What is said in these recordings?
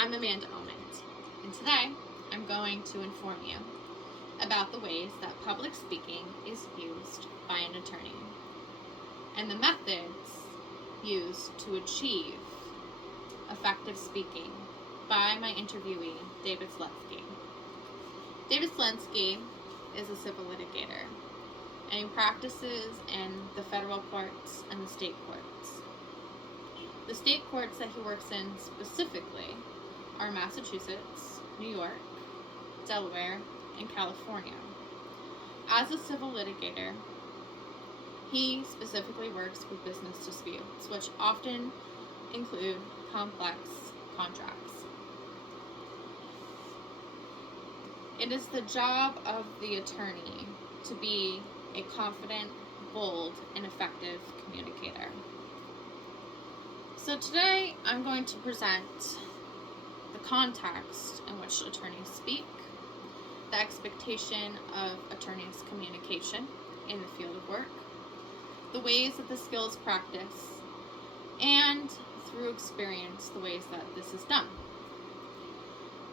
I'm Amanda Omens, and today I'm going to inform you about the ways that public speaking is used by an attorney and the methods used to achieve effective speaking by my interviewee, David Slensky. David Slensky is a civil litigator, and he practices in the federal courts and the state courts. The state courts that he works in specifically are Massachusetts, New York, Delaware, and California. As a civil litigator, he specifically works with business disputes, which often include complex contracts. It is the job of the attorney to be a confident, bold, and effective communicator. So today I'm going to present the context in which attorneys speak, the expectation of attorneys' communication in the field of work, the ways that the skill is practiced, and through experience, the ways that this is done.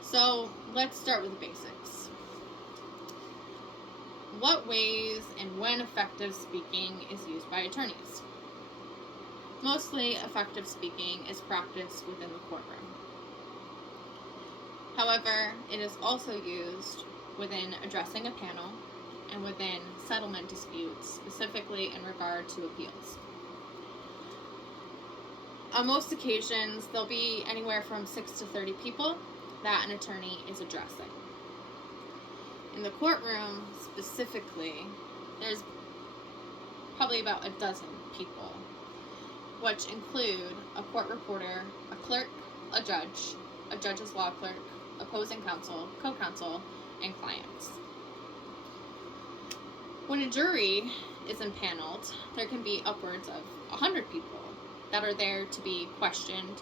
So let's start with the basics. What ways and when effective speaking is used by attorneys? Mostly, effective speaking is practiced within the courtroom. However, it is also used within addressing a panel and within settlement disputes, specifically in regard to appeals. On most occasions, there'll be anywhere from 6 to 30 people that an attorney is addressing. In the courtroom specifically, there's probably about a dozen people, which include a court reporter, a clerk, a judge's law clerk, opposing counsel, co-counsel, and clients. When a jury is impaneled, there can be upwards of 100 people that are there to be questioned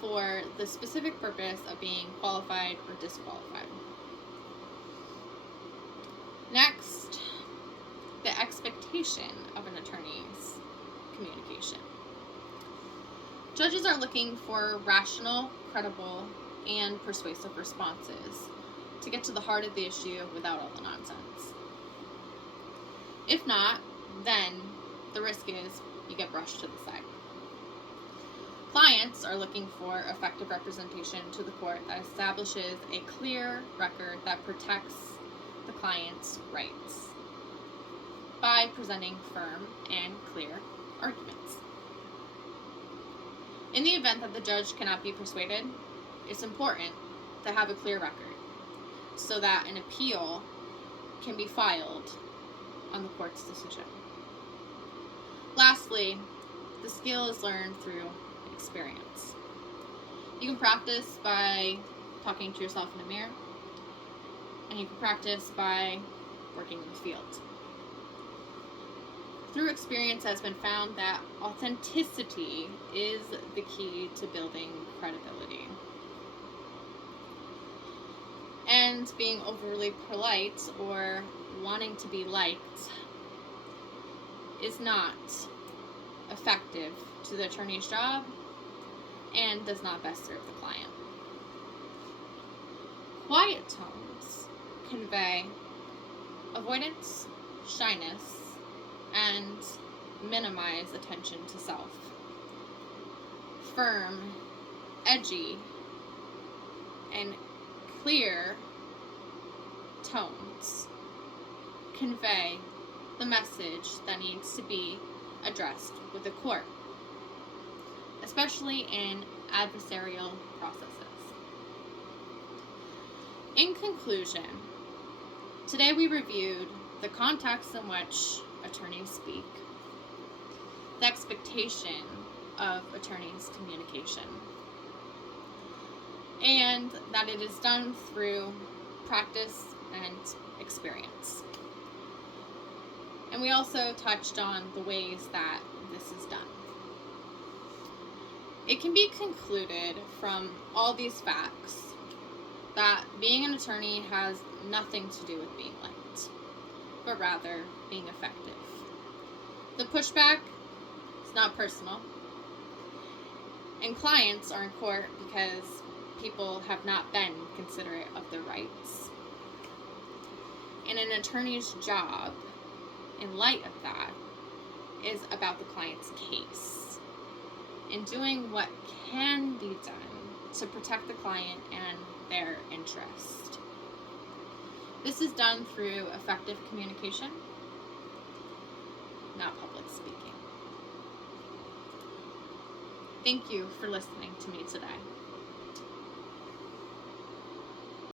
for the specific purpose of being qualified or disqualified. Next, the expectation of an attorney's communication. Judges are looking for rational, credible, and persuasive responses to get to the heart of the issue without all the nonsense. If not, then the risk is you get brushed to the side. Clients are looking for effective representation to the court that establishes a clear record that protects the client's rights by presenting firm and clear arguments. In the event that the judge cannot be persuaded, it's important to have a clear record so that an appeal can be filed on the court's decision. Lastly, the skill is learned through experience. You can practice by talking to yourself in a mirror, and you can practice by working in the field. Through experience, it has been found that authenticity is the key to building credibility. And being overly polite or wanting to be liked is not effective to the attorney's job and does not best serve the client. Quiet tones convey avoidance, shyness, and minimize attention to self. Firm, edgy, and clear tones convey the message that needs to be addressed with the court, especially in adversarial processes. In conclusion, today we reviewed the context in which attorneys speak, the expectation of attorneys' communication, and that it is done through practice and experience. And we also touched on the ways that this is done. It can be concluded from all these facts that being an attorney has nothing to do with being liked, but rather being effective. The pushback is not personal, and clients are in court because people have not been considerate of their rights. And an attorney's job, in light of that, is about the client's case and doing what can be done to protect the client and their interest. This is done through effective communication, not public speaking. Thank you for listening to me today.